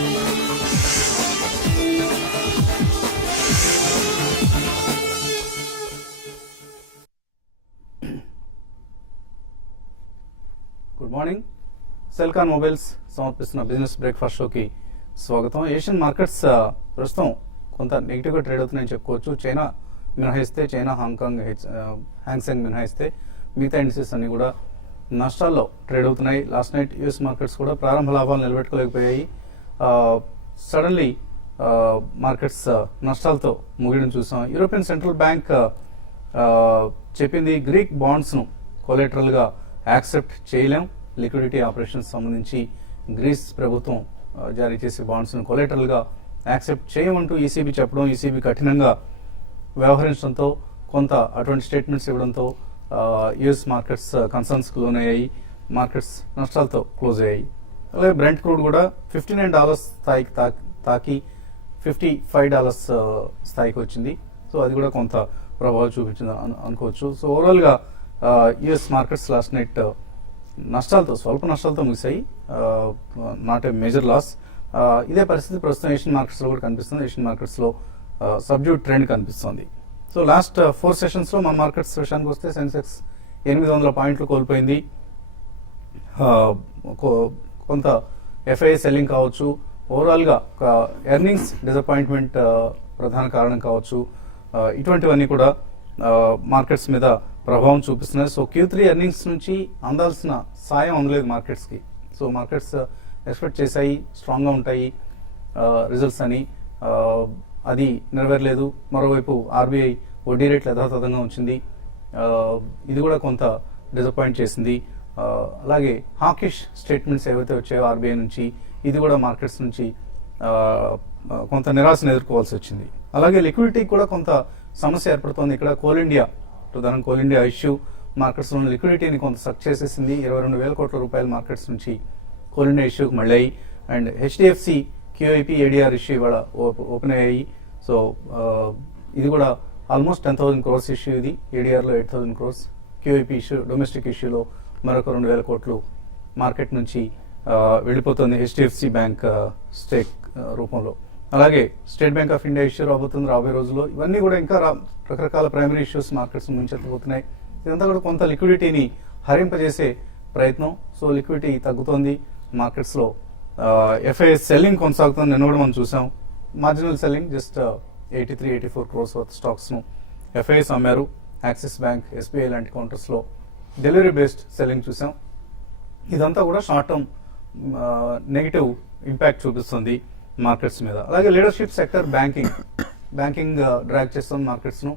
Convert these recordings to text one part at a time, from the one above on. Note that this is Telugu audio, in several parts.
Good morning. సెల్కాన్ మొబైల్స్ సమర్పిస్తున్న బిజినెస్ బ్రేక్ఫాస్ట్ షోకి స్వాగతం. ఏషియన్ మార్కెట్స్ ప్రస్తుతం కొంత నెగిటివ్గా ట్రేడ్ అవుతున్నాయని చెప్పుకోవచ్చు. చైనా మినహాయిస్తే, చైనా హాంకాంగ్ హ్యాంగ్సెంగ్ మినహాయిస్తే మిగతా ఇండిసెస్ అన్ని కూడా నష్టాల్లో ట్రేడ్ అవుతున్నాయి. లాస్ట్ నైట్ యూఎస్ మార్కెట్స్ కూడా ప్రారంభ లాభాలు నిలబెట్టుకోలేకపోయాయి. సడన్లీ మార్కెట్స్ నష్టాలతో ముగియడం చూసాం. యూరోపియన్ సెంట్రల్ బ్యాంక్ చెప్పింది గ్రీక్ బాండ్స్ను కొలెటరల్గా యాక్సెప్ట్ చేయలేం. లిక్విడిటీ ఆపరేషన్స్ సంబంధించి గ్రీస్ ప్రభుత్వం జారీ చేసే బాండ్స్ను కొలెటరల్గా యాక్సెప్ట్ చేయమంటూ ఈసీబీ చెప్పడం, ఈసీబీ కఠినంగా వ్యవహరించడంతో, కొంత అటువంటి స్టేట్మెంట్స్ ఇవ్వడంతో యుఎస్ మార్కెట్స్ కన్సర్న్స్కి లోనయ్యాయి. మార్కెట్స్ నష్టాలతో క్లోజ్ అయ్యాయి. అలాగే బ్రెంట్ క్రూడ్ కూడా $59 స్థాయికి తాకి $55 స్థాయికి వచ్చింది. సో అది కూడా కొంత ప్రభావం చూపించింది అనుకోవచ్చు. సో ఓవరాల్గా యుఎస్ మార్కెట్స్ లాస్ట్ నైట్ నష్టాలతో, స్వల్ప నష్టాలతో ముగిశాయి. Not a major loss. ఇదే పరిస్థితి ప్రస్తుతం ఏషియన్ మార్కెట్స్లో కూడా కనిపిస్తుంది. ఏషియన్ మార్కెట్స్లో సబ్డ్యూట్ ట్రెండ్ కనిపిస్తుంది. సో లాస్ట్ 4 సెషన్స్లో మన మార్కెట్స్ విషయానికి వస్తే సెన్సెక్స్ 800 పాయింట్లు కోల్పోయింది. కొంత ఎఫ్ఐఐ సెల్లింగ్ కావచ్చు, ఓవరాల్గా ఎర్నింగ్స్ డిసప్పాయింట్మెంట్ ప్రధాన కారణం కావచ్చు. ఇటువంటివన్నీ కూడా మార్కెట్స్ మీద ప్రభావం చూపిస్తున్నాయి. సో Q3 ఎర్నింగ్స్ నుంచి అందాల్సిన సాయం అందలేదు మార్కెట్స్కి. సో మార్కెట్స్ ఎక్స్పెక్ట్ చేశాయి స్ట్రాంగ్గా ఉంటాయి రిజల్ట్స్ అని, అది నెరవేరలేదు. మరోవైపు ఆర్బీఐ వడ్డీ రేట్లు యథాతథంగా ఉంచింది. ఇది కూడా కొంత డిసప్పాయింట్ చేసింది. అలాగే హాకిష్ స్టేట్మెంట్స్ ఏవైతే వచ్చాయో ఆర్బీఐ నుంచి, ఇది కూడా మార్కెట్స్ నుంచి కొంత నిరాశను ఎదుర్కోవాల్సి వచ్చింది. అలాగే లిక్విడిటీ కూడా కొంత సమస్య ఏర్పడుతోంది. ఇక్కడ కోల్ ఇండియా ఇష్యూ మార్కెట్స్లో లిక్విడిటీని కొంత సక్ చేసేసింది. 22,000 కోట్ల రూపాయల మార్కెట్స్ నుంచి కోల్ ఇండియా ఇష్యూకి మళ్ళీ. And HDFC QIP ADR issue ఇవాళ ఓపెన్ అయ్యాయి. సో ఇది కూడా ఆల్మోస్ట్ 10,000 crores ఇష్యూ. ఇది ఏడీఆర్లో 8,000 crores. క్యూఐపి ఇష్యూ, డొమెస్టిక్ ఇష్యూలో మరొక 2,000 కోట్లు మార్కెట్ నుంచి వెళ్ళిపోతుంది హెచ్డిఎఫ్సి బ్యాంక్ స్టేక్ రూపంలో. అలాగే state Bank of India issue రాబోతుంది రాబోయే రోజుల్లో. ఇవన్నీ కూడా ఇంకా రకరకాల ప్రైమరీ ఇష్యూస్ మార్కెట్స్ ముంచెత్తబోతున్నాయి. ఇదంతా కూడా కొంత లిక్విడిటీని హరింపజేసే ప్రయత్నం. సో లిక్విడిటీ తగ్గుతోంది మార్కెట్స్లో. ఎఫ్ఐఐ సెల్లింగ్ కొనసాగుతుంది. నిన్న కూడా మనం చూసాం marginal selling. Just 83-84 crores worth స్టాక్స్ను ఎఫ్ఐఐస్ అమ్మారు. యాక్సిస్ బ్యాంక్, ఎస్బీఐ లాంటి కౌంటర్స్లో డెలివరీ బేస్డ్ సెల్లింగ్ చూసాం. ఇదంతా కూడా షార్ట్ టర్మ్ నెగిటివ్ ఇంపాక్ట్ చూపిస్తుంది మార్కెట్స్ మీద. అలాగే లీడర్షిప్ సెక్టర్ బ్యాంకింగ్ డ్రాగ్ చేస్తుంది మార్కెట్స్ను.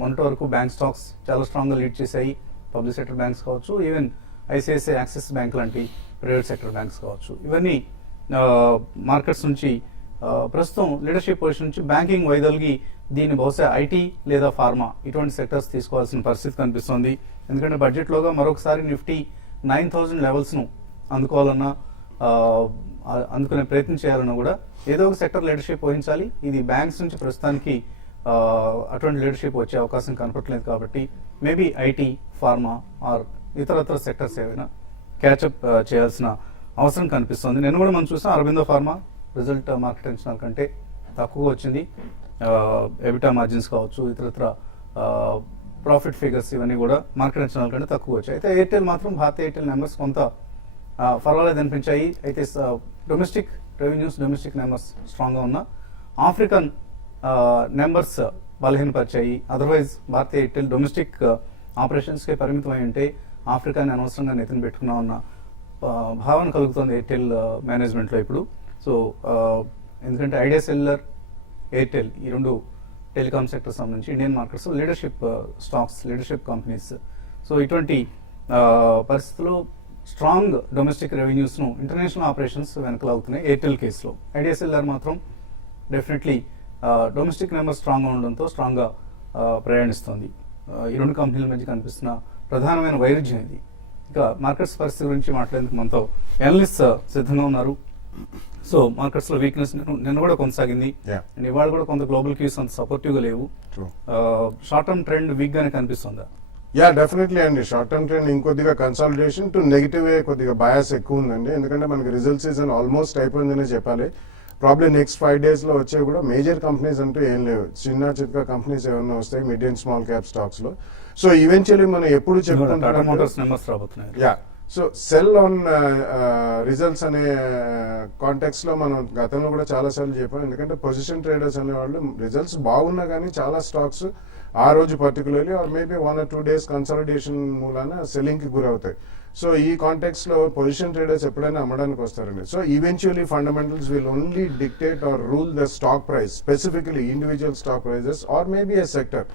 మొన్నటి వరకు బ్యాంక్ స్టాక్స్ చాలా స్ట్రాంగ్గా లీడ్ చేశాయి. పబ్లిక్ సెక్టర్ బ్యాంక్స్ కావచ్చు, ఈవెన్ ఐసిఐసిఐ, యాక్సిస్ బ్యాంక్ లాంటి ప్రైవేట్ సెక్టర్ బ్యాంక్స్ కావచ్చు. ఇవన్నీ మార్కెట్స్ నుంచి ప్రస్తుతం లీడర్షిప్ పొజిషన్ నుంచి బ్యాంకింగ్ వైదొలిగి దీన్ని బహుశా ఐటీ లేదా ఫార్మా ఇటువంటి సెక్టర్స్ తీసుకోవాల్సిన పరిస్థితి కనిపిస్తుంది. ఎందుకంటే బడ్జెట్లోగా మరొకసారి నిఫ్టీ 9,000 లెవెల్స్ను అందుకోవాలన్నా, అందుకునే ప్రయత్నం చేయాలన్నా కూడా ఏదో ఒక సెక్టర్ లీడర్షిప్ వహించాలి. ఇది బ్యాంక్స్ నుంచి ప్రస్తుతానికి అటువంటి లీడర్షిప్ వచ్చే అవకాశం కనపడలేదు. కాబట్టి మేబీ ఐటీ, ఫార్మా ఆర్ ఇతరత్ర సెక్టర్స్ ఏవైనా క్యాచప్ చేయాల్సిన అవసరం కనిపిస్తుంది. నేను కూడా మనం చూసాం అరబిందో ఫార్మా రిజల్ట్ మార్కెట్ అంచనాల కంటే తక్కువగా వచ్చింది. ఎబిటా మార్జిన్స్ కావచ్చు, ఇతరత్ర ప్రాఫిట్ ఫిగర్స్ ఇవన్నీ కూడా మార్కెట్ అంచనాల కంటే తక్కువ వచ్చాయి. అయితే ఎయిర్టెల్ మాత్రం, భారతీయ ఎయిర్టెల్ నెంబర్స్ కొంత పర్వాలేదు అనిపించాయి. అయితే డొమెస్టిక్ రెవెన్యూస్, డొమెస్టిక్ నెంబర్స్ స్ట్రాంగ్గా ఉన్న ఆఫ్రికన్ నెంబర్స్ బలహీనపరిచాయి. అదర్వైజ్ భారతీయ ఎయిర్టెల్ డొమెస్టిక్ ఆపరేషన్స్కే పరిమితమై ఉంటే ఆఫ్రికాని అనవసరంగా నెత్తిన పెట్టుకున్నా ఉన్న భావన కలుగుతుంది ఎయిర్టెల్ మేనేజ్మెంట్లో ఇప్పుడు. సో ఎందుకంటే ఐడియా సెల్యులర్, ఎయిర్టెల్ ఈ రెండు టెలికాం సెక్టర్ సంబంధించి Indian markets leadership stocks, leadership companies. So ఇటువంటి పరిస్థితుల్లో స్ట్రాంగ్ డొమెస్టిక్ రెవెన్యూస్ను ఇంటర్నేషనల్ ఆపరేషన్స్ వెనకలాగుతున్నాయి ఎయిర్టెల్ కేసులో. ఐడియా సెల్యులర్ మాత్రం డెఫినెట్లీ డొమెస్టిక్ నెంబర్ స్ట్రాంగ్గా ఉండడంతో స్ట్రాంగ్గా ప్రయాణిస్తుంది. ఈ రెండు కంపెనీల మధ్య కనిపిస్తున్న ప్రధానమైన వైరుధ్యం ఇది. ఇక మార్కెట్స్ పరిస్థితి గురించి మాట్లాడేందుకు మనతో ఎనలిస్ట్ సిద్ధంగా ఉన్నారు. సో మార్కెట్స్ లో వీక్నెస్ నిన్న కూడా కొనసాగింది. అండ్ ఇవాళ కూడా కొంత గ్లోబల్ క్యూస్ అంత సపోర్టివ్ గా లేవు. షార్ట్ టర్మ్ ట్రెండ్ వీక్ గానే కనిపిస్తుందా? యా డెఫినెట్లీ అండి. షార్ట్ టర్మ్ ట్రెండ్ ఇంకొద్దిగా కన్సాలిడేషన్ టు నెగిటివ్ కొద్దిగా బయాస్ ఎక్కువ ఉందండి. ఎందుకంటే మనకి రిజల్ట్ సీజన్ ఆల్మోస్ట్ అయిపోయిందనే చెప్పాలి. ప్రాబ్లమ్ నెక్స్ట్ 5 days లో వచ్చే కూడా మేజర్ కంపెనీస్ అంటూ ఏం లేవు. చిన్న చిత్క కంపెనీస్ ఏమన్నా వస్తాయి mid and small cap stocks లో. సో ఈవెన్చువల్లీ మనం ఎప్పుడు టాటా చెప్పుకుంటున్నాం మోటార్స్ నెంబర్స్ రాబోతున్నాయి. Yeah so cell on results అనే కాంటెక్స్ లో మనం గతంలో కూడా చాలా సార్లు చెప్పాం. ఎందుకంటే పొజిషన్ ట్రేడర్స్ అనే వాళ్ళు రిజల్ట్స్ బాగున్నా కానీ చాలా స్టాక్స్ ఆ రోజు particularly or maybe 1 or 2 days consolidation మూలాన సెల్లింగ్ కి గురవుతాయి. సో ఈ కాంటెక్స్ లో పొజిషన్ ట్రేడర్స్ ఎప్పుడైనా అమ్మడానికి వస్తారండి. So eventually fundamentals will only dictate or rule the stock price, specifically individual stock prices or maybe a sector.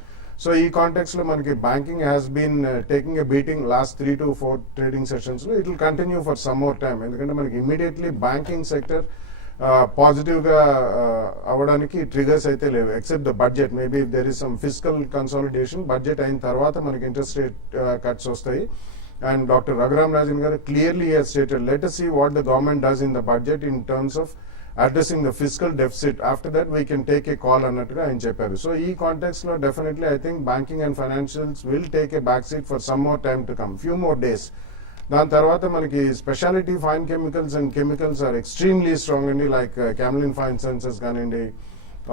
So ఈ కాంటెక్స్ లో మనకి banking has been taking a beating last 3 to 4 trading sessions లో. It will continue for some more time. ఎందుకంటే మనకి ఇమీడియట్లీ బ్యాంకింగ్ సెక్టర్ పాజిటివ్ గా అవ్వడానికి ట్రిగర్స్ అయితే లేవు except the budget. Maybe there is some physical consolidation budget అయిన తర్వాత మనకి ఇంట్రెస్ట్ రేట్ కట్స్ వస్తాయి. అండ్ డాక్టర్ రఘురామ్ రాజన్ గారు clearly he's stated let us see what the government does in the budget in terms of addressing the fiscal deficit. After that we can take a call అన్నట్టుగా ఆయన చెప్పారు. సో ఈ కాంటెక్స్ట్ లో definitely I think banking and financials will take a back seat for some more time to come, few more days. దాని తర్వాత మనకి speciality fine chemicals and chemicals are extremely strong అండి. లైక్ క్యామ్లిన్ ఫైన్ సైన్సెస్ కానివ్వండి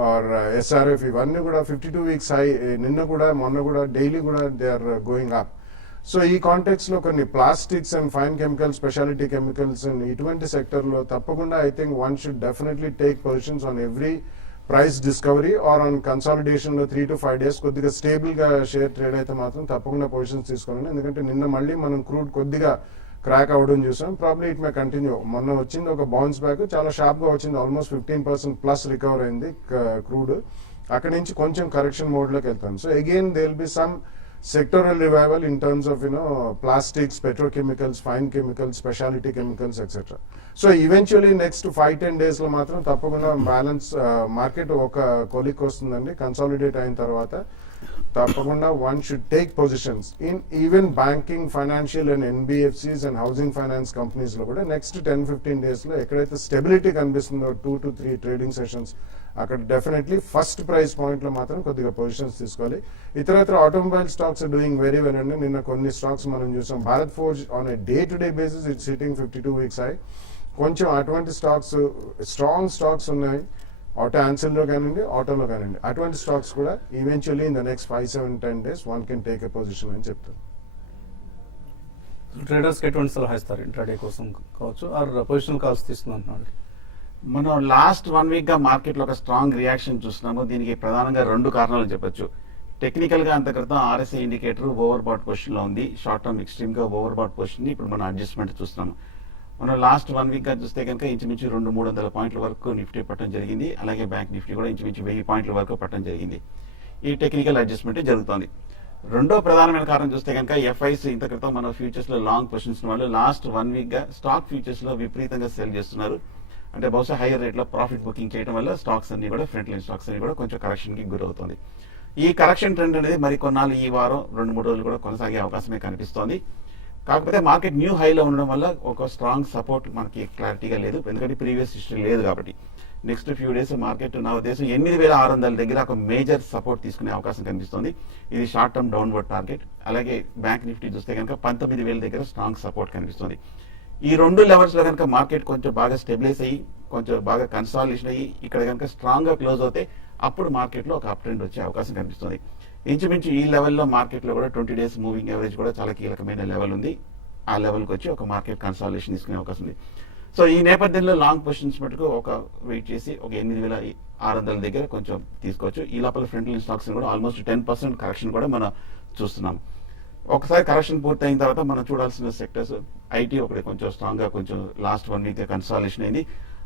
ఆర్ ఎస్ఆర్ఎఫ్, ఇవన్నీ కూడా 52 weeks హై. నిన్న కూడా మొన్న కూడా డైలీ కూడా they are going up. So ఈ కాంటెక్స్ లో కొన్ని plastics and fine chemicals, speciality chemicals and ఇటువంటి సెక్టర్ లో తప్పకుండా I think one should definitely take positions on every price discovery or on consolidation లో 3 to 5 days కొద్దిగా స్టేబుల్ గా షేర్ ట్రేడ్ అయితే మాత్రం తప్పకుండా పొజిషన్స్ తీసుకోండి. ఎందుకంటే నిన్న మళ్ళీ మనం క్రూడ్ కొద్దిగా క్రాక్ అవ్వడం చూసాం. Probably it may continue. మొన్న వచ్చింది ఒక బౌన్స్ బ్యాక్, చాలా షార్ప్ గా వచ్చింది, ఆల్మోస్ట్ 15% ప్లస్ రికవర్ అయింది క్రూడ్. అక్కడి నుంచి కొంచెం కరెక్షన్ మోడ్ లోకి వెళ్తాం. So again they will be some sectoral revival in terms of plastics, petrochemicals, fine chemicals, specialty chemicals, etc. So eventually next 5-10 days లో మాత్రం తప్పకుండా బ్యాలెన్స్ మార్కెట్ ఒక కొలిక్ వస్తుందండి. కన్సాలిడేట్ అయిన తర్వాత తప్పకుండా one should take positions in even banking, financial and NBFCs and housing finance companies లో కూడా నెక్స్ట్ 10-15 days లో ఎక్కడైతే స్టెబిలిటీ కనిపిస్తుందో 2 to 3 ట్రేడింగ్ సెషన్స్ అక్కడ డెఫినెట్లీ ఫస్ట్ ప్రైస్ పాయింట్ లో మాత్రం కొద్దిగా పొజిషన్స్ తీసుకోవాలి. ఇతరత్ర automobile stocks doing very well అండి. నిన్న కొన్ని స్టాక్స్ మనం చూసాం. Bharat forge on a day to day basis it's sitting 52 weeks high. కొంచెం అటువంటి స్టాక్స్, స్ట్రాంగ్ స్టాక్స్ ఉన్నాయి ఆటో ఆన్సర్లో కానివ్వండి, ఆటోలో కానివ్వండి. అటువంటి స్టాక్స్ కూడా eventually in the next 5-7-10 days one can take a position అని చెప్తారు. ట్రేడర్స్ కి ఎటువంటి సలహా ఇస్తారు ఇంట్రాడే కోసం కావచ్చు ఆర్ పొజిషనల్ కాల్స్ తీసుకుంటున్నాడు? మనం లాస్ట్ 1 week గా మార్కెట్ లో ఒక స్ట్రాంగ్ రియాక్షన్ చూస్తున్నాము. దీనికి ప్రధానంగా 2 కారణాలు చెప్పొచ్చు. టెక్నికల్ గా అంత క్రితం RSI indicator over bat position లో ఉంది. షార్ట్ టర్మ్ ఎక్స్ట్రీమ్ గా ఓవర్ బాట్ పొజిషన్ ఇప్పుడు మనం అడ్జస్ట్మెంట్ చూస్తున్నాము. మనం లాస్ట్ 1 week గా చూస్తే కనుక ఇంచుమించు 200-300 పాయింట్ల వరకు నిఫ్టీ పట్టడం జరిగింది. అలాగే బ్యాంక్ నిఫ్టీ కూడా ఇంచుమించు 1000 పాయింట్ల వరకు పట్టడం జరిగింది. ఈ టెక్నికల్ అడ్జస్ట్మెంట్ జరుగుతోంది. రెండో ప్రధానమైన కారణం చూస్తే కనుక ఎఫ్ఐస్ ఇంత క్రితం మన ఫ్యూచర్స్ లో లాంగ్ పొజిషన్స్ వాళ్ళు లాస్ట్ 1 week గా స్టాక్ ఫ్యూచర్స్ లో విపరీతంగా సెల్ చేస్తున్నారు. అంటే బహుశా హైయర్ రేట్ లో ప్రాఫిట్ బుకింగ్ చేయడం వల్ల స్టాక్స్ అన్ని కూడా ఫ్రంట్ లైన్ స్టాక్స్ అన్ని కూడా కొంచెం కరెక్షన్ కి గురవుతుంది. ఈ కరెక్షన్ ట్రెండ్ అనేది మరి కొన్నాళ్ళు ఈ వారం 2-3 రోజులు కూడా కొనసాగే అవకాశమే కనిపిస్తోంది. కాకపోతే మార్కెట్ న్యూ హైలో ఉండడం వల్ల ఒక స్ట్రాంగ్ సపోర్ట్ మనకి క్లారిటీగా లేదు. ఎందుకంటే ప్రీవియస్ హిస్టరీ లేదు కాబట్టి నెక్స్ట్ ఫ్యూ డేస్ మార్కెట్ నా ఉద్దేశం 8600 దగ్గర ఒక మేజర్ సపోర్ట్ తీసుకునే అవకాశం కనిపిస్తుంది. ఇది షార్ట్ టర్మ్ డౌన్వర్డ్ టార్గెట్. అలాగే బ్యాంక్ నిఫ్టీ చూస్తే కనుక 19000 దగ్గర స్ట్రాంగ్ సపోర్ట్ కనిపిస్తుంది. ఈ 2 లెవెల్స్ లో కనుక మార్కెట్ కొంచెం బాగా స్టెబిలైజ్ అయ్యి కొంచెం బాగా కన్సాలిడేషన్ అయ్యి ఇక్కడ కనుక స్ట్రాంగ్ గా క్లోజ్ అవుతే అప్పుడు మార్కెట్ లో ఒక అప్ ట్రెండ్ వచ్చే అవకాశం కనిపిస్తుంది. ఇంచుమించు ఈ లెవెల్లో మార్కెట్ లో కూడా 20 days మూవింగ్ యావరేజ్ కూడా చాలా కీలకమైన లెవెల్ ఉంది. ఆ లెవెల్కి వచ్చి ఒక మార్కెట్ కన్సాలిడేషన్ తీసుకునే అవకాశం ఉంది. సో ఈ నేపథ్యంలో లాంగ్ పొజిషన్స్ మటుకు ఒక వెయిట్ చేసి ఒక 8600 దగ్గర కొంచెం తీసుకోవచ్చు. ఈ లోపల ఫ్రంట్ లైన్ స్టాక్స్ కూడా ఆల్మోస్ట్ 10% కరెక్షన్ కూడా మనం చూస్తున్నాం. ఒకసారి కరెక్షన్ పూర్తి అయిన తర్వాత మనం చూడాల్సిన సెక్టర్స్ ఐటీ ఒకటి కొంచెం స్ట్రాంగ్ గా కొంచెం లాస్ట్ 1 week కన్సాలిడేషన్ అయింది.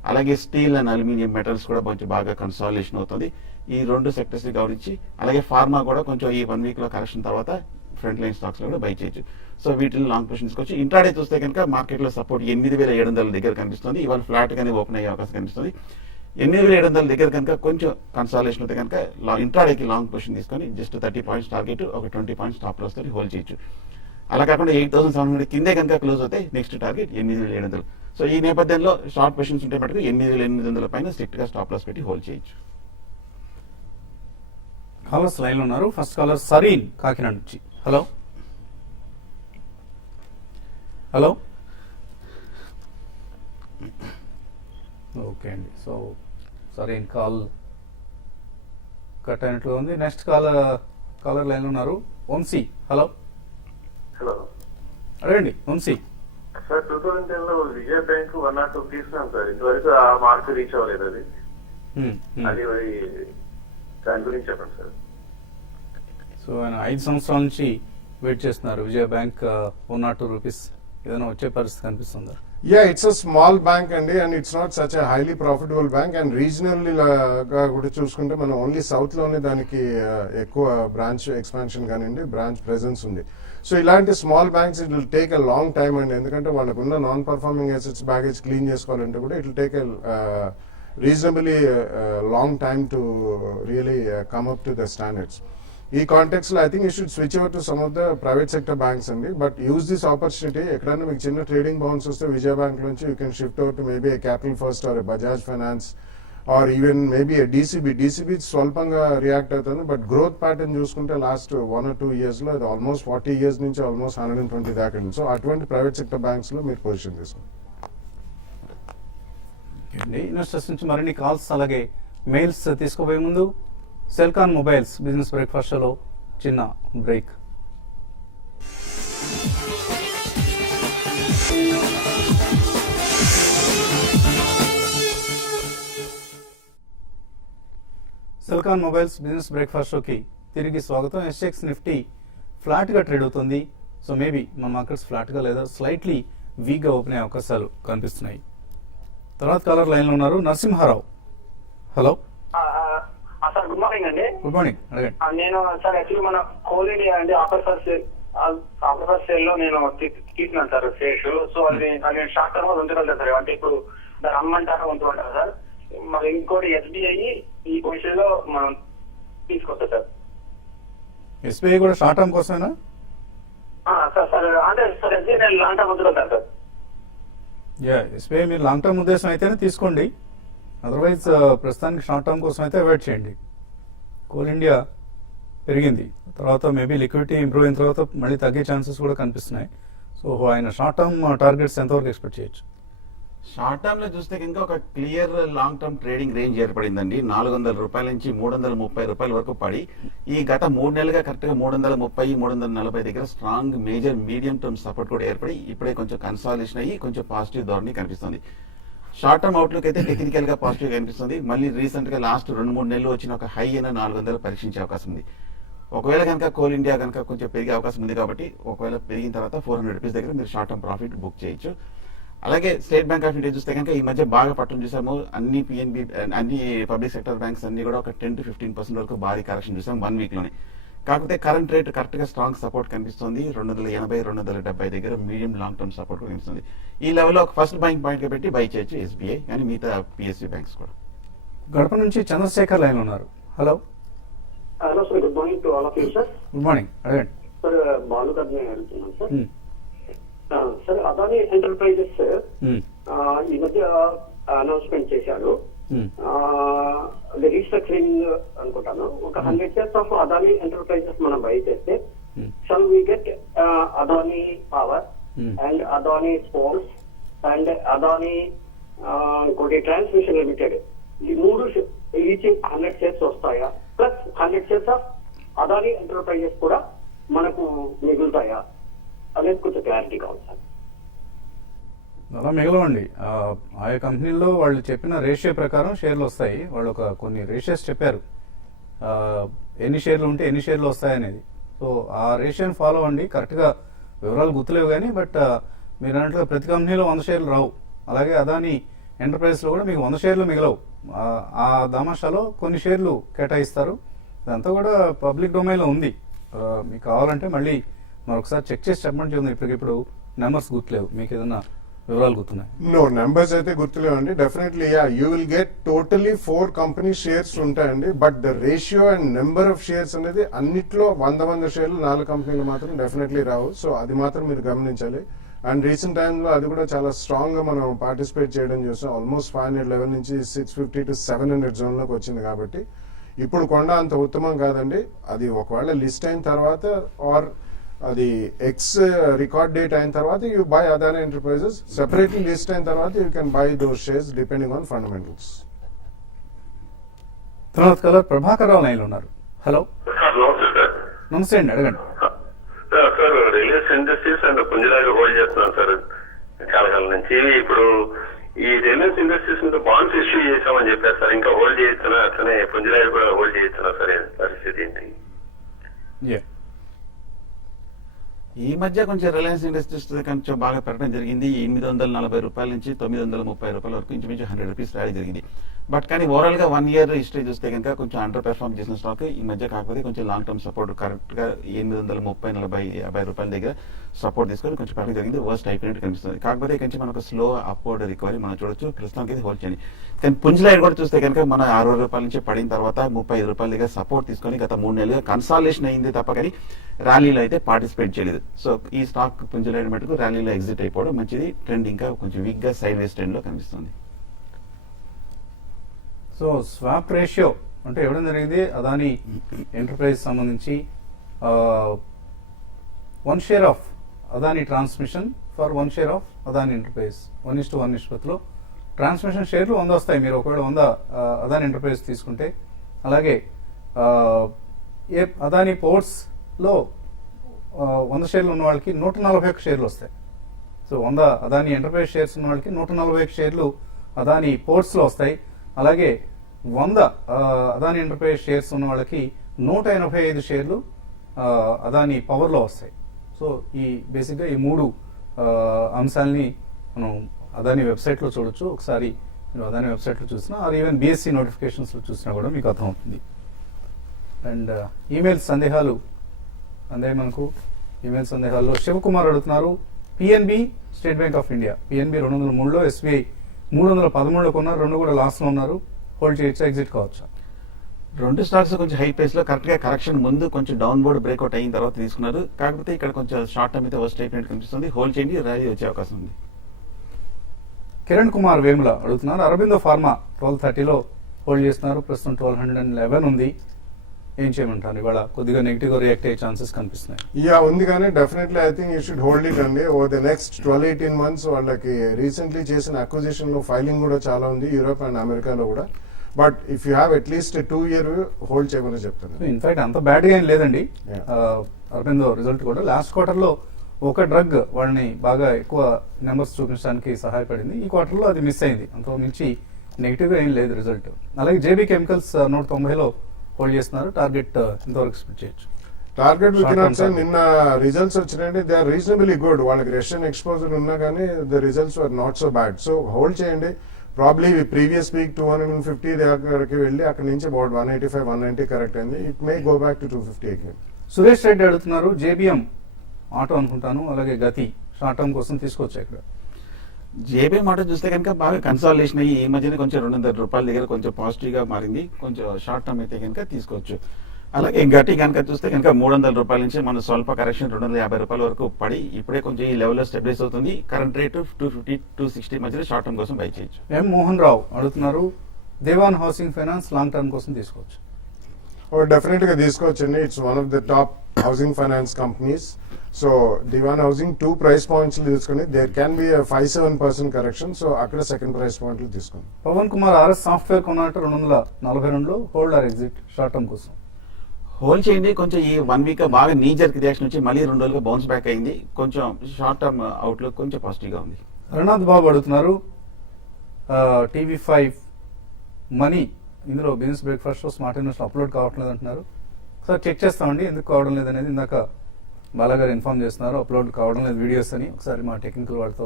అలాగే స్టీల్ అండ్ అల్యూమినియం మెటల్స్ కూడా కొంచెం బాగా కన్సాలిడేషన్ అవుతుంది. ఈ 2 సెక్టర్స్ ని గమనించి అలాగే ఫార్మా కూడా కొంచెం ఈ 1 week లో కరెక్షన్ తర్వాత ఫ్రంట్ లైన్ స్టాక్స్ లో కూడా బై చేయొచ్చు. సో వీటిని లాంగ్ పొజిషన్స్ వచ్చి ఇంట్రాడే చూస్తే కనుక మార్కెట్ లో సపోర్ట్ 8700 దగ్గర కనిపిస్తుంది. ఇవాళ ఫ్లాట్ గానే ఓపెన్ అయ్యే అవకాశం కనిపిస్తుంది. 8700 దగ్గర కనుక కొంచెం కన్సాలిడేషన్ అయితే కనుక ఇంట్రాడేకి లాంగ్ పొజిషన్ తీసుకొని జస్ట్ 30 points టార్గెట్, ఒక 20 points స్టాప్ లాస్ తోటి హోల్డ్ చేయొచ్చు. అలా కాకుండా 8700 కిందే కనుక క్లోజ్ అవుతే నెక్స్ట్ టార్గెట్ 8700. సో ఈ నేపథ్యంలో షార్ట్ పొజిషన్స్ ఉంటే మటుకు 8800 పైన స్ట్రిక్ట్ గా స్టాప్ లాస్ పెట్టి హోల్డ్ చేయొచ్చు. కాలర్స్ లైన్ లో ఉన్నారు. ఫస్ట్ కాలర్ సరీన్ కాకినాడ నుంచి. Hello hello. ఓకే అండి, సో సరే కాల్ కట్ అయినట్లు ఉంది. నెక్స్ట్ కాలర్ లైన్ ఉన్నారు, వంశీ. హలో. హలో అడగండి వంశీ. సార్, 2010 లో విజయ బ్యాంక్ 102 తీసుకున్నాం సార్. ఇంతవరకు ఆ మార్క్ రీచ్ అవ్వలేదు అది. అది మరి దాని గురించి చెప్పండి సార్. సో ఆయన 5 సంవత్సరాల నుంచి వెయిట్ చేస్తున్నారు. విజయ బ్యాంక్ 102 రూపీస్ ఏదైనా వచ్చే పరిస్థితి కనిపిస్తుందా? Yeah, it's a small bank and it's not such a highly profitable bank, and regionally కూడా చూసుకుంటే మనం ఓన్లీ సౌత్ లోనే దానికి ఎక్కువ బ్రాంచ్ ఎక్స్పాన్షన్ కానివ్వండి, బ్రాంచ్ ప్రెసెన్స్ ఉంది. సో ఇలాంటి small banks it will take a long time అండి, ఎందుకంటే వాళ్ళకు ఉన్న non performing assets baggage clean చేసుకోవాలంటే కూడా it will take a reasonably long time to really come up to the standards. ఈ కాంటెక్స్ లో I think you should switch over to some of the private sector banks అండి. But use this opportunity. ఎక్కడైనా మీకు చిన్న ట్రేడింగ్ బౌన్స్ వస్తే విజయ బ్యాంక్ నుంచి you can shift over to maybe a Capital First or a Bajaj Finance or even maybe a DCB స్వల్పంగా రియాక్ట్ అవుతుంది. బట్ గ్రోత్ ప్యాటర్న్ చూసుకుంటే లాస్ట్ 1 or 2 years లో అది ఆల్మోస్ట్ 40 years నుంచి ఆల్మోస్ట్ 120 దాకా. సో అటువంటి ప్రైవేట్ సెక్టర్ బ్యాంక్స్ లో మీరు పొజిషన్ తీసుకోండి. ఇన్వెస్టర్స్ నుంచి మరిన్ని కాల్స్ అలాగే మెయిల్స్ తీసుకోబోయే ముందు సెల్కాన్ మొబైల్స్ బిజినెస్ బ్రేక్ఫాస్ట్ షోలో చిన్న break. Celkon mobiles business breakfast షోకి తిరిగి స్వాగతం. ఎస్ఎక్స్ నిఫ్టీ ఫ్లాట్గా ట్రేడ్ అవుతుంది. సో మేబీ మన మార్కెట్స్ ఫ్లాట్గా లేదా స్లైట్లీ వీక్గా ఓపెన్ అయ్యే అవకాశాలు కనిపిస్తున్నాయి. తర్వాత కాలర్ లైన్లో ఉన్నారు, Narasimharao. Hello sir, good morning అండి. గుడ్ మార్నింగ్, అడగండి. నేను సార్ యాక్చువల్లీ మన కోల్ ఇండియా అండి ఆఫర్ ఫస్ట్ సేల్ లో నేను తీసుకున్నాను సార్ షేర్స్. సో అది నేను షార్ట్ టర్మ్ లో ఉంచగలుగుతాను సార్. అంటే ఇప్పుడు దాన్ని అమ్మంటారా ఉంచుకుంటారా సార్? మరి ఇంకోటి ఎస్బీఐ ఈ పొజిషన్ లో మనం తీసుకొస్తా సార్. ఎస్బీఐ కూడా షార్ట్ టర్మ్ కోసమేనా? సార్ సార్ అంటే సార్ ఎస్బీఐ నేను లాంగ్ టర్మ్ ఉంచుకుంటాను సార్. ఎస్బీఐ మీరు లాంగ్ టర్మ్ ఉద్దేశం అయితేనే తీసుకోండి, అదర్వైజ్ ప్రస్తుతానికి షార్ట్ టర్మ్ కోసం అయితే అవాయిడ్ చేయండి. కోల్ ఇండియా పెరిగింది, తర్వాత మేబీ లిక్విడిటీ ఇంప్రూవ్ అయిన తర్వాత మళ్ళీ తగ్గే ఛాన్సెస్ కూడా కనిపిస్తున్నాయి. సో ఆయన షార్ట్ టర్మ్ టార్గెట్స్ ఎంతవరకు ఎక్స్పెక్ట్ చేయొచ్చు? షార్ట్ టర్మ్ లో చూస్తే కనుక ఒక clear long term trading range ఏర్పడిందండి. 400 రూపాయల నుంచి 330 రూపాయల వరకు పడి ఈ గత 3 నెలలుగా కరెక్ట్ గా 330, 340 దగ్గర strong major medium term support కూడా ఏర్పడి ఇప్పుడే కొంచెం కన్సాలిడేషన్ అయ్యి కొంచెం పాజిటివ్ ధోరణి కనిపిస్తుంది. షార్ట్ టర్మ్ అవుట్లుక్ అయితే టెక్నికల్ గా పాజిటివ్ కనిపిస్తుంది. మళ్ళీ రీసెంట్ గా లాస్ట్ 2-3 నెలలు వచ్చిన ఒక హై అయిన 400 పరీక్షించే అవకాశం ఉంది. ఒకవేళ కనుక కోల్ ఇండియా కనుక కొంచెం పెరిగే అవకాశం ఉంది కాబట్టి ఒకవేళ పెరిగిన తర్వాత 400 రూపీస్ దగ్గర మీరు షార్ట్ టర్మ్ ప్రాఫిట్ బుక్ చేయొచ్చు. అలాగే స్టేట్ బ్యాంక్ ఆఫ్ ఇండియా చూస్తే కనుక ఈ మధ్య బాగా పట్టును చూసాము. అన్ని పిఎన్బి అన్ని పబ్లిక్ సెక్టర్ బ్యాంక్స్ అన్ని కూడా ఒక 10 to 15% వరకు భారీ కరెక్షన్ చూసాం 1 వీక్ లోనే. కాకపోతే కరెంట్ రేట్ కరెక్ట్ గా స్ట్రాంగ్ సపోర్ట్ కనిపిస్తుంది. 280, 270 దగ్గర మీడియం లాంగ్ టర్మ్ సపోర్ట్ కూడా కనిపిస్తుంది. ఈ లెవెల్లో ఒక ఫస్ట్ బయింగ్ పాయింట్ గా పెట్టి బై చేయొచ్చు ఎస్బీఐ కానీ మిగతా పిఎస్యూ బ్యాంక్స్ కూడా. గడప నుంచి చంద్రశేఖర్ లైన్ ఉన్నారు. Hello. Hello sir, good morning to all of you sir. Good morning, అడగండి. సార్ బాలుగారిని అడుగుతున్నాను సార్. సార్ అదాని ఎంటర్ప్రైజెస్ ఈ మధ్య అనౌన్స్మెంట్ చేశారు. రీస్ట్రక్చరింగ్ అనుకుంటాను. ఒక 100 shares ఆఫ్ అదాని ఎంటర్ప్రైజెస్ మనం బై చేస్తే shall we get Adani Power and Adani Sports and Adani ఇంకోటి ట్రాన్స్మిషన్ లిమిటెడ్, ఈ 3 ఈచ్ 100 shares వస్తాయా? Plus 100 shares of Adani Enterprises కూడా మనకు మిగులుతాయా అనేది కొంచెం క్లారిటీ కావాలి సార్. అలా మిగలవండి. ఆయా కంపెనీల్లో వాళ్ళు చెప్పిన రేషియో ప్రకారం షేర్లు వస్తాయి. వాళ్ళు కొన్ని రేషియోస్ చెప్పారు, ఎన్ని షేర్లు ఉంటే ఎన్ని షేర్లు వస్తాయి అనేది. సో ఆ రేషియోని ఫాలో అవ్వండి. కరెక్ట్గా వివరాలు గుర్తులేవు కానీ బట్ మీరు అన్నట్లుగా ప్రతి కంపెనీలో 100 షేర్లు రావు. అలాగే అదాని ఎంటర్ప్రైజ్లో కూడా మీకు 100 షేర్లు మిగలవు. ఆ దామాషాలో కొన్ని షేర్లు కేటాయిస్తారు. ఇదంతా కూడా పబ్లిక్ డొమైన్లో ఉంది. మీకు కావాలంటే మళ్ళీ మరొకసారి చెక్ చేసి చెప్పండి. ఇప్పటికిప్పుడు నెంబర్స్ గుర్తులేవు, మీకు ఏదైనా వివరాలు గుర్తున్నాయి? నో, నెంబర్స్ అయితే గుర్తులేవండి. Definitely you will get totally 4 company shares ఉంటాయండి. But the ratio and number of shares అనేది అన్నిట్లో 100 షేర్లు 4 కంపెనీలు మాత్రం డెఫినెట్లీ రావు. సో అది మాత్రం మీరు గమనించాలి. అండ్ రీసెంట్ టైంలో అది కూడా చాలా స్ట్రాంగ్ గా మనం పార్టిసిపేట్ చేయడం చూసాం. ఆల్మోస్ట్ 511 నుంచి 650 to 700 జోన్ లోకి వచ్చింది. కాబట్టి ఇప్పుడు కొండ అంత ఉత్తమం కాదండి. అది ఒకవేళ లిస్ట్ అయిన తర్వాత ఆర్ అది ఎక్స్ రికార్డ్ డేట్ అయిన తర్వాత you buy Adani enterprises, separately list అయిన తర్వాత you can buy those shares depending on fundamentals. తర్వాత కలర్ ప్రభాకర్ రావు లైన్లో ఉన్నారు. హలో, సార్ నమస్తే సార్. నమస్తే అండి, అడగండి. సార్ రిలయన్స్ ఇండస్ట్రీస్ అండ్ పుంజలాగా హోల్డ్ చేస్తున్నాను సార్ చాలా కాలం నుంచి. ఇప్పుడు ఈ రిలయన్స్ ఇండస్ట్రీస్ మీద బాండ్స్ ఇష్యూ చేసామని చెప్పారు సార్, ఇంకా హోల్డ్ చేస్తున్నా, అట్లనే పుంజలాగా కూడా హోల్డ్ చేస్తున్నా సార్, పరిస్థితి ఏంటి? Yeah. ఈ మధ్య కొంచెం రిలయన్స్ ఇండస్ట్రీస్ కొంచెం బాగా పెరగడం జరిగింది. 840 రూపాయల నుంచి 930 రూపాయల వరకు ఇంచుమించు 100 రూపీస్ ర్యాలీ జరిగింది. బట్ కానీ ఓవరాల్ గా 1 ఇయర్ హిస్టరీ చూస్తే కనుక కొంచెం అండర్ పెర్ఫార్మ్ చేసిన స్టాక్ ఈ మధ్య. కాకపోతే కొంచెం లాంగ్ టర్మ్ సపోర్ట్ కరెక్ట్ గా 830-40-50 రూపాయల దగ్గర సపోర్ట్ తీసుకొని కొంచెం పెరగడం జరిగింది. వర్స్ట్ అయిపోయినట్టు కనిపిస్తుంది. కాకపోతే కొంచెం మనకు స్లో అప్వర్డ్ రికవరీ మనం చూడొచ్చు. ప్రస్తుతానికి హోల్డ్ చేయండి. కానీ పుంజలైడ్ కూడా చూస్తే కనుక మన 60 రూపాయల నుంచి పడిన తర్వాత 35 రూపాయల దగ్గర సపోర్ట్ తీసుకొని గత 3 నెలలుగా కన్సాలేషన్ అయింది తప్ప కానీ ర్యాలీలో అయితే పార్టిసిపేట్ చేయలేదు. సో ఈ స్టాక్ పుంజలైడ్ మటుకు ర్యాలీలో ఎగ్జిట్ అయిపోవడం మంచిది. ట్రెండ్ ఇంకా కొంచెం వీక్ గా సైడ్ వేస్ ట్రెండ్ లో కనిపిస్తుంది. సో స్వాప్ రేషియో అంటే ఇవ్వడం జరిగింది అదానీ ఎంటర్ప్రైజ్ సంబంధించి 1 share of Adani transmission for 1 share of Adani enterprise 1:1 నిష్పత్తిలో ట్రాన్స్మిషన్ షేర్లు 100 వస్తాయి. మీరు ఒకవేళ 100 అదానీ ఎంటర్ప్రైజ్ తీసుకుంటే, అలాగే అదానీ పోర్ట్స్ లో 100 షేర్లు ఉన్న వాళ్ళకి 141 షేర్లు వస్తాయి. సో 100 అదానీ ఎంటర్ప్రైజ్ షేర్స్ ఉన్న వాళ్ళకి 141 షేర్లు అదానీ పోర్ట్స్ లో వస్తాయి. అలాగే 100 అదానీ ఎంటర్ప్రైజ్ షేర్స్ ఉన్న వాళ్ళకి 185 షేర్లు అదానీ పవర్ లో వస్తాయి. సో ఈ బేసిక్ గా ఈ 3 అంశాలని మనం అదానీ వెబ్సైట్ లో చూడొచ్చు. ఒకసారి మీరు అదానీ వెబ్సైట్ లో చూసినా ఆర్ ఈవెన్ బిఎస్సి నోటిఫికేషన్స్ లో చూసినా కూడా మీకు అర్థమవుతుంది. అండ్ ఈమెయిల్ సందేహాలు అందాయి మనకు. ఈమెయిల్ సందేహాల్లో శివకుమార్ అడుగుతున్నారు, PNB State Bank of India PNB 203లో, ఎస్బీఐ 313లో కొన్నారు. 2 కూడా లాస్ లో ఉన్నారు. హోల్డ్ చేయొచ్చా, ఎగ్జిట్ కావచ్చా? 2 స్టాక్స్ కొంచెం హై పేస్ లో కరెక్ట్ గా కరెక్షన్ ముందు కొంచెం డౌన్ బోర్డ్ బ్రేక్అవుట్ అయిన తర్వాత తీసుకున్నారు. కాకపోతే ఇక్కడ కొంచెం షార్ట్ టర్మ్ అయితే వర్స్ట్ అయిపోయినట్టు కనిపిస్తుంది. హోల్డ్ చేయండి, ర్యాలీ వచ్చే అవకాశం ఉంది. కిరణ్ కుమార్ వేముల అడుగుతున్నారు, అరబిందో ఫార్మా 1230లో హోల్డ్ చేస్తున్నారు. ప్రస్తుతం 1211 ఉంది. ఏం చేయమంటారు? ఇవాళ కొద్దిగా నెగిటివ్ గా రియాక్ట్ అయ్యే ఛాన్సెస్ కనిపిస్తున్నాయి. యా ఉంది, కానీ definitely I think you should hold it అండి. ఓవర్ ద నెక్స్ట్ 12-18 మంత్స్ వాళ్ళకి రీసెంట్లీ చేసిన అక్విజిషన్ లో ఫైలింగ్ కూడా చాలా ఉంది, యూరోప్ అండ్ అమెరికాలో కూడా. But if you have at least 2 year hold చేయమని చెప్తాను. ఇన్ఫాక్ట్ అంత బ్యాడ్ గా ఏం లేదండి. Yeah. అరబిందో రిజల్ట్ కూడా లాస్ట్ క్వార్టర్ లో ఒక డ్రగ్ వాళ్ళని బాగా ఎక్కువ నెంబర్స్ చూపించడానికి సహాయపడింది. ఈ క్వార్టర్ లో అది మిస్ అయింది. అంతకు మించి నెగిటివ్ గా ఏం లేదు రిజల్ట్. అలాగే జేబీ కెమికల్స్ 190లో హోల్డ్ చేస్తున్నారు. టార్గెట్ ఎంతవరకు ఎక్స్పెక్ట్ చేయొచ్చు? Target Short term target. నిన్న రిజల్ట్స్ వచ్చినాయండి. They are reasonably good. వాళ్ళకి రష్యన్ ఎక్స్పోజర్ ఉన్నా కానీ the results are not so bad. So hold చేయండి. ప్రాబ్లీ ప్రీవియస్ వీక్ 250 దగ్గరికి వెళ్ళి అక్కడ నుంచి అబౌట్ 185-190 కరెక్ట్ అయింది. It may go back to 250 again. Suresh Reddy అడుగుతున్నారు, జేబిఎం ఆటో అనుకుంటాను, అలాగే గతి షార్ట్ టర్మ్ కోసం తీసుకోవచ్చు ఇక్కడ. జేబీ మాట చూస్తే కనుక బాగా కన్సాలిడేషన్ అయ్యి ఈ మధ్యన కొంచెం 200 రూపాయల దగ్గర కొంచెం పాజిటివ్ గా మారింది. కొంచెం షార్ట్ టర్మ్ అయితే కనుక తీసుకోవచ్చు. అలాగే గట్టి కనుక చూస్తే కనుక 300 రూపాయల నుంచి మన స్వల్ప కరెక్షన్ 250 రూపాయల వరకు పడి ఇప్పుడే కొంచెం ఈ లెవెల్లో స్టెబిలైజ్ అవుతుంది. కరెంట్ రేటు 250-260 మధ్యలో షార్ట్ టర్మ్ కోసం బై చేయొచ్చు. ఎం మోహన్ రావు అడుగుతున్నారు, Dewan housing finance long term కోసం తీసుకోవచ్చు. డెఫినెట్ గా తీసుకోవచ్చండి. It's one of the top housing finance companies. So Dewan housing 2 price points తీసుకుని there can be 5-7% correction. So అక్కడ సెకండ్ ప్రైస్ పాయింట్లు తీసుకోండి. పవన్ కుమార్ ఆర్ఎస్ సాఫ్ట్వేర్ కొన్నట్టు 242లో hold or exit short term కోసం. హోల్డ్ చేయండి. కొంచెం ఈ 1 వీక్ బాగా నీజర్ రియాక్షన్ వచ్చి మళ్ళీ 2 రోజులుగా బౌన్స్ బ్యాక్ అయింది. కొంచెం షార్ట్ టర్మ్ అవుట్లుక్ కొంచెం పాజిటివ్ గా ఉంది. రణాథ్ బాబు అడుగుతున్నారు, టీవీ5 మనీ ఇందులో బిజినెస్ బ్రేక్ఫాస్ట్ లో స్మార్ట్ ఇన్వెస్ట్ అప్లోడ్ కావట్లేదు అంటున్నారు. ఒకసారి చెక్ చేస్తామండి ఎందుకు కావడం లేదనేది. ఇందాక బాలాగారు ఇన్ఫార్మ్ చేస్తున్నారు అప్లోడ్ కావడం లేదు వీడియోస్ అని. ఒకసారి మా టెక్నికల్ వాళ్ళతో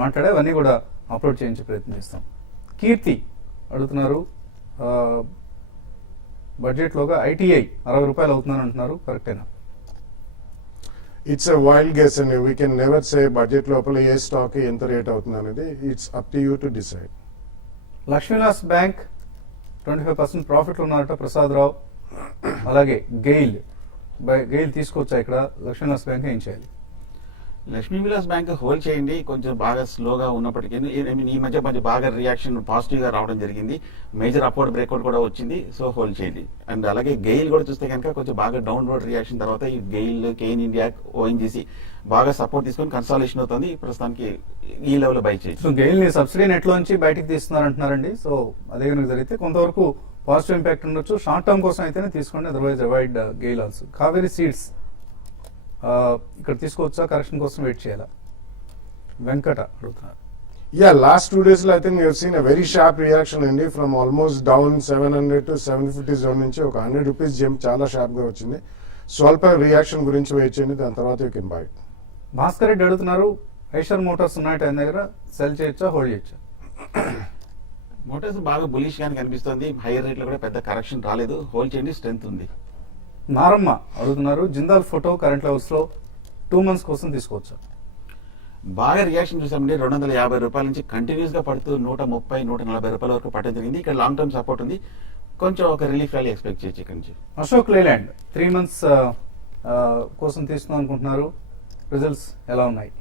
మాట్లాడే అవన్నీ కూడా అప్లోడ్ చేయించే ప్రయత్నం చేస్తాం. కీర్తి అడుగుతున్నారు, బడ్జెట్ లోగా ఐటీఐ 60 రూపాయలు అవుతుందని అంటున్నారు, కరెక్టేనా? ఇట్స్ ఎ వైల్డ్ గెస్ అండి. We can never say budget లోపల ఏ స్టాక్ ఎంత రేట్ అవుతుంది అనేది. It's up to you to decide. లక్ష్మీలాస్ బ్యాంక్ 25% ప్రాఫిట్ ఉన్నారట ప్రసాద్ రావు. అలాగే గెయిల్ తీసుకోవచ్చా ఇక్కడ? లక్ష్మీలాస్ బ్యాంక్ ఏం చేయాలి? లక్ష్మీ విలాస్ బ్యాంక్ హోల్డ్ చేయండి, కొంచెం బాగా స్లోగా ఉన్నప్పటికీ ఈ మధ్య కొంచెం బాగా రియాక్షన్ పాజిటివ్ గా రావడం జరిగింది, మేజర్ అప్వర్డ్ బ్రేక్అవుట్ కూడా వచ్చింది, సో హోల్డ్ చేయండి. అండ్ అలాగే గెయిల్ కూడా చూస్తే కనుక కొంచెం బాగా డౌన్వర్డ్ రియాక్షన్ తర్వాత ఈ గెయిల్, కేన్ ఇండియా, ఓఎన్జీసీ బాగా సపోర్ట్ తీసుకొని కన్సాలేషన్ అవుతుంది, ప్రస్తుతానికి ఈ లెవెల్ బై చేయండి. సో గెయిల్ ని సబ్సిడీ నెట్ లోంచి బయటికి తీస్తున్నారంటున్నారండి. సో అదే కనుక జరిగితే కొంతవరకు పాజిటివ్ ఇంపాక్ట్ ఉండొచ్చు. షార్ట్ టర్మ్ కోసం అయితేనే తీసుకోండి, otherwise avoid GAIL also. Kaveri seeds ఇక్కడ తీసుకోవచ్చా, కరెక్షన్ కోసం వెయిట్ చేయాలా? వెంకట అడుగుతున్నారు. Yeah, last 2 days లో I think we have seen a very sharp reaction అండి, from almost down 700 to 750 zone నుంచి ఒక 100 రూపీస్ జంప్ చాలా షార్ప్ గా వచ్చింది. స్వల్ప రియాక్షన్ గురించి వెయిట్ చేయండి, దాని తర్వాత you can by. Bhaskar Reddy అడుగుతున్నారు, ఐషర్ మోటార్స్ ఉన్నాయి ఆయన దగ్గర, సెల్ చేయొచ్చా, హోల్డ్ చేయొచ్చా? మోటార్స్ బాగా బులిష్ గానే కనిపిస్తుంది, హైయర్ రేట్ లో కూడా పెద్ద కరెక్షన్ రాలేదు, హోల్డ్ చేయండి, స్ట్రెంత్ ఉంది. నారమ్మ అడుగుతున్నారు, జిందాల్ ఫోటో కరెంట్ లెవెల్స్ లో 2 months కోసం తీసుకోవచ్చా? బాగా రియాక్షన్ చూసామండి, 250 రూపాయల నుంచి కంటిన్యూస్ గా పడుతూ 130, 140 రూపాయల వరకు పట్టడం జరిగింది. ఇక్కడ లాంగ్ టర్మ్ సపోర్ట్ ఉంది, కొంచెం ఒక రిలీఫ్ ర్యాలీ ఎక్స్పెక్ట్ చేయొచ్చు ఇక్కడ నుంచి. అశోక్ లేలాండ్ 3 months కోసం తీసుకుందాం అనుకుంటున్నారు, రిజల్ట్స్ ఎలా ఉన్నాయి?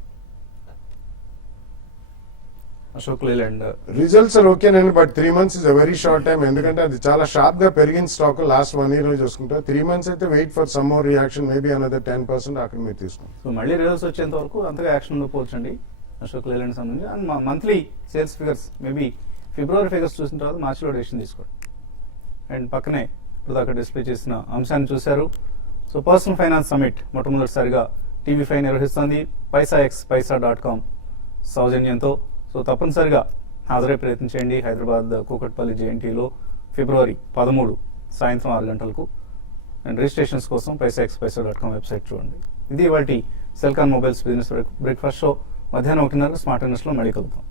అశోక్ లేలాండ్ రిజల్ట్స్ ఆర్ ఓకేనండి, but 3 months is a very short time, ఎందుకంటే అది చాలా షార్ప్ గా పెరిగిన స్టాక్ లాస్ట్ 1 year లో చూసుకుంటే. 3 months అయితే wait for some more reaction, maybe another 10% అక్కడ మీరు తీసుకోండి. సో మళ్ళీ రిజల్ట్స్ వచ్చేంత వరకు అంతగా యాక్షన్ ఉండకపోవచ్చండి అశోక్ లేలాండ్ సంబంధించి. And monthly sales figures maybe February figures చూసిన తర్వాత మార్చిలో డెసిషన్ తీసుకోండి. అండ్ పక్కనే ఇప్పుడు దాకా డిస్ప్లే చేసిన అంశాన్ని చూశారు. సో పర్సనల్ ఫైనాన్స్ సమిట్ మొట్టమొదటిసారిగా TV5 నిర్వహిస్తుంది, paisax.com సౌజన్యంతో. సో తప్పనిసరిగా హాజరై ప్రయత్నించండి హైదరాబాద్ కూకట్పల్లి JNTలో ఫిబ్రవరి 13 సాయంత్రం 6 గంటలకు. అండ్ రిజిస్ట్రేషన్స్ కోసం paisax.com వెబ్సైట్ చూడండి. ఇది వాటి Celkon mobiles business breakfast show. మధ్యాహ్నం 1:30 స్మార్ట్ ఇన్వెస్ట్లో మళ్ళీ కలుద్దాం.